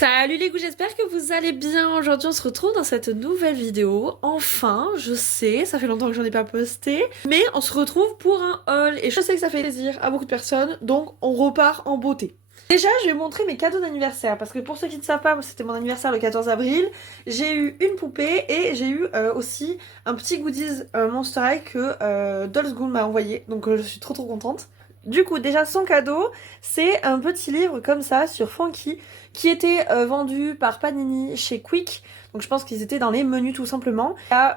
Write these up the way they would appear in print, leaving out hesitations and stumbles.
Salut les goûts, j'espère que vous allez bien. Aujourd'hui on se retrouve dans cette nouvelle vidéo. Enfin, je sais, ça fait longtemps que j'en ai pas posté, mais on se retrouve pour un haul et je sais que ça fait plaisir à beaucoup de personnes, donc on repart en beauté. Déjà, je vais montrer mes cadeaux d'anniversaire parce que pour ceux qui ne savent pas, c'était mon anniversaire le 14 avril. J'ai eu une poupée et j'ai eu aussi un petit goodies Monster High que Dolls Ghoul m'a envoyé, donc je suis trop contente. Du coup, déjà son cadeau, c'est un petit livre comme ça sur Frankie qui était vendu par Panini chez Quick. Donc je pense qu'ils étaient dans les menus tout simplement. Il y a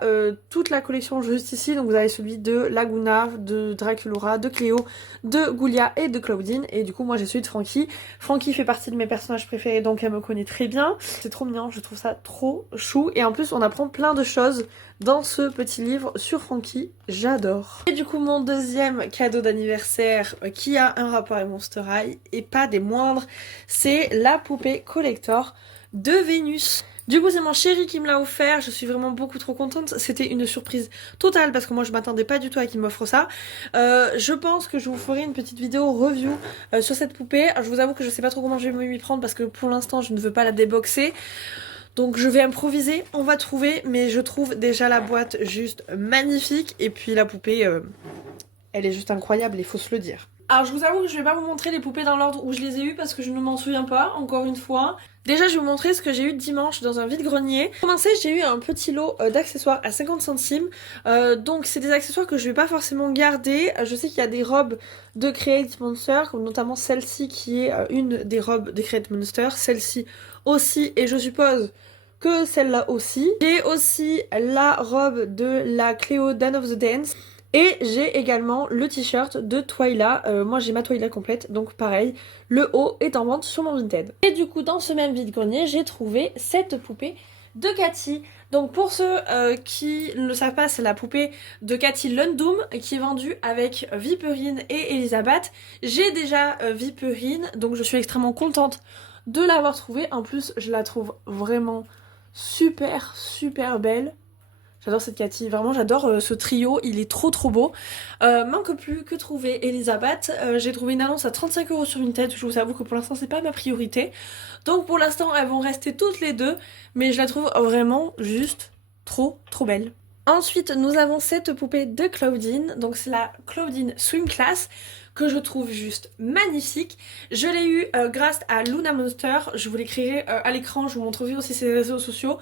toute la collection juste ici, donc vous avez celui de Laguna, de Draculaura, de Cléo, de Goulia et de Claudine. Et du coup moi j'ai celui de Frankie. Frankie fait partie de mes personnages préférés, donc elle me connaît très bien. C'est trop mignon, je trouve ça trop chou. Et en plus on apprend plein de choses dans ce petit livre sur Frankie, j'adore. Et du coup mon deuxième cadeau d'anniversaire qui a un rapport avec Monster High, et pas des moindres, c'est la poupée collector de Vénus. Du coup c'est mon chéri qui me l'a offert, je suis vraiment beaucoup trop contente, c'était une surprise totale parce que moi je m'attendais pas du tout à qu'il m'offre ça. Je pense que je vous ferai une petite vidéo review sur cette poupée. Alors, je vous avoue que je sais pas trop comment je vais m'y prendre parce que pour l'instant je ne veux pas la déboxer. Donc je vais improviser, on va trouver, mais je trouve déjà la boîte juste magnifique et puis la poupée, elle est juste incroyable, il faut se le dire. Alors je vous avoue que je vais pas vous montrer les poupées dans l'ordre où je les ai eues parce que je ne m'en souviens pas, encore une fois. Déjà je vais vous montrer ce que j'ai eu dimanche dans un vide-grenier. Pour commencer j'ai eu un petit lot d'accessoires à 50 centimes. Donc c'est des accessoires que je vais pas forcément garder. Je sais qu'il y a des robes de Create Monster, comme notamment celle-ci qui est une des robes de Create Monster. Celle-ci aussi, et je suppose que celle-là aussi. J'ai aussi la robe de la Cléo Dan of the Dance. Et j'ai également le t-shirt de Twyla. Moi j'ai ma Twyla complète, donc pareil, le haut est en vente sur mon Vinted. Et du coup dans ce même vide-grenier, j'ai trouvé cette poupée de Cathy. Donc pour ceux qui ne le savent pas, c'est la poupée de Cathy Lundum qui est vendue avec Viperine et Elisabeth. J'ai déjà Viperine, donc je suis extrêmement contente de l'avoir trouvée. En plus, je la trouve vraiment super belle. J'adore cette Cathy, vraiment j'adore ce trio, il est trop beau. Manque plus que trouver Elisabeth. J'ai trouvé une annonce à 35 € sur Vinted, je vous avoue que pour l'instant c'est pas ma priorité. Donc pour l'instant elles vont rester toutes les deux, mais je la trouve vraiment juste trop belle. Ensuite nous avons cette poupée de Claudine, donc c'est la Claudine Swim Class que je trouve juste magnifique. Je l'ai eu grâce à Luna Monster, je vous l'écrirai à l'écran, je vous montrerai aussi ses réseaux sociaux.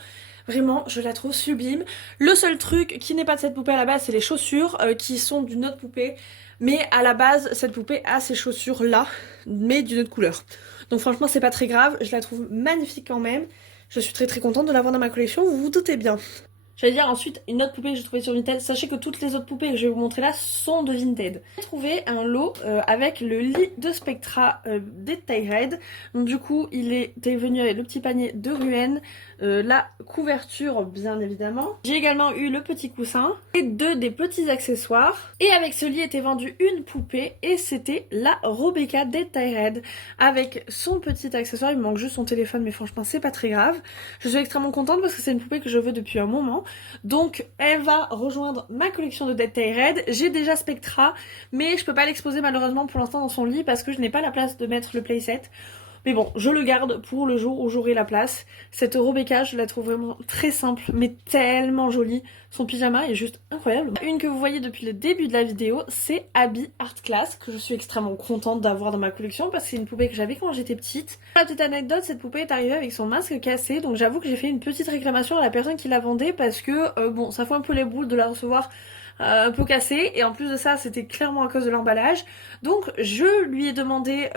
Vraiment, je la trouve sublime. Le seul truc qui n'est pas de cette poupée à la base, c'est les chaussures qui sont d'une autre poupée. Mais à la base, cette poupée a ces chaussures là, mais d'une autre couleur. Donc franchement, c'est pas très grave. Je la trouve magnifique quand même. Je suis très contente de l'avoir dans ma collection, vous vous doutez bien. J'allais dire ensuite une autre poupée que j'ai trouvée sur Vinted. Sachez que toutes les autres poupées que je vais vous montrer là sont de Vinted. J'ai trouvé un lot avec le lit de Spectra des Red. Donc du coup il était venu avec le petit panier de Ruenne, la couverture bien évidemment. J'ai également eu le petit coussin et deux des petits accessoires. Et avec ce lit était vendue une poupée et c'était la Rebecca des Red avec son petit accessoire. Il me manque juste son téléphone mais franchement c'est pas très grave. Je suis extrêmement contente parce que c'est une poupée que je veux depuis un moment. Donc elle va rejoindre ma collection de Dead Tie Red. J'ai déjà Spectra, mais je peux pas l'exposer malheureusement pour l'instant dans son lit parce que je n'ai pas la place de mettre le playset. Mais bon, je le garde pour le jour où j'aurai la place. Cette Rebecca, je la trouve vraiment très simple, mais tellement jolie. Son pyjama est juste incroyable. Une que vous voyez depuis le début de la vidéo, c'est Abby Art Class, que je suis extrêmement contente d'avoir dans ma collection parce que c'est une poupée que j'avais quand j'étais petite. La petite anecdote, cette poupée est arrivée avec son masque cassé, donc j'avoue que j'ai fait une petite réclamation à la personne qui la vendait parce que, bon, ça fait un peu les boules de la recevoir un peu cassée, et en plus de ça c'était clairement à cause de l'emballage. Donc je lui ai demandé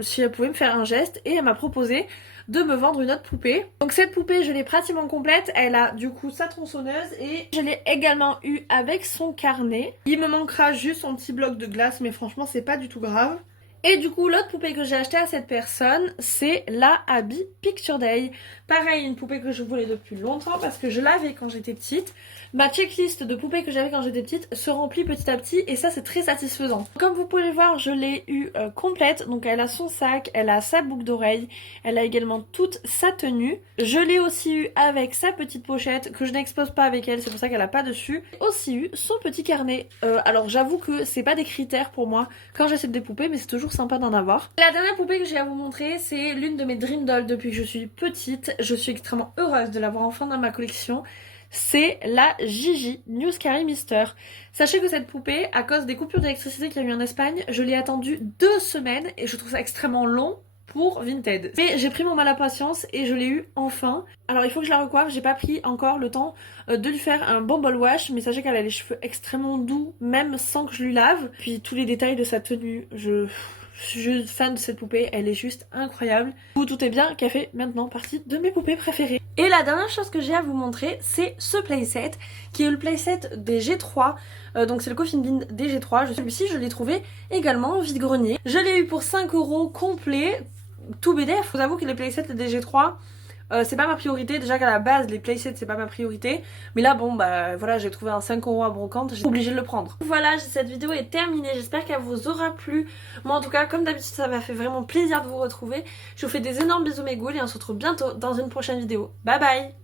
si elle pouvait me faire un geste et elle m'a proposé de me vendre une autre poupée. Donc cette poupée je l'ai pratiquement complète, elle a du coup sa tronçonneuse et je l'ai également eu avec son carnet. Il me manquera juste son petit bloc de glace mais franchement c'est pas du tout grave. Et du coup l'autre poupée que j'ai achetée à cette personne c'est la Abby Picture Day. Pareil, une poupée que je voulais depuis longtemps parce que je l'avais quand j'étais petite. Ma checklist de poupées que j'avais quand j'étais petite se remplit petit à petit et ça c'est très satisfaisant. Comme vous pouvez le voir, je l'ai eu complète, donc elle a son sac, elle a sa boucle d'oreille, elle a également toute sa tenue. Je l'ai aussi eu avec sa petite pochette que je n'expose pas avec elle, c'est pour ça qu'elle a pas dessus. J'ai aussi eu son petit carnet. Alors j'avoue que c'est pas des critères pour moi quand j'achète des poupées, mais c'est toujours toujours sympa d'en avoir. La dernière poupée que j'ai à vous montrer, c'est l'une de mes dream dolls depuis que je suis petite. Je suis extrêmement heureuse de l'avoir enfin dans ma collection. C'est la Gigi New Scary Mister. Sachez que cette poupée, à cause des coupures d'électricité qu'il y a eu en Espagne, je l'ai attendue 2 semaines et je trouve ça extrêmement long pour Vinted. Mais j'ai pris mon mal à patience et je l'ai eu enfin. Alors il faut que je la recoiffe, j'ai pas pris encore le temps de lui faire un bon ball wash, mais sachez qu'elle a les cheveux extrêmement doux, même sans que je lui lave. Puis tous les détails de sa tenue, je suis fan de cette poupée, elle est juste incroyable. Vous doutez bien qu'elle fait maintenant partie de mes poupées préférées. Et la dernière chose que j'ai à vous montrer, c'est ce playset, qui est le playset des G3. Donc c'est le Coffin Bean des G3. Celui-ci, je l'ai trouvé également en vide-grenier. Je l'ai eu pour 5 € complet, tout BDF. Je vous avoue que les playsets des G3, c'est pas ma priorité. Déjà qu'à la base, les playsets, c'est pas ma priorité. Mais là, bon, bah voilà, j'ai trouvé un 5 € à brocante, j'ai obligé de le prendre. Voilà, cette vidéo est terminée. J'espère qu'elle vous aura plu. Moi, en tout cas, comme d'habitude, ça m'a fait vraiment plaisir de vous retrouver. Je vous fais des énormes bisous mes ghouls et on se retrouve bientôt dans une prochaine vidéo. Bye bye!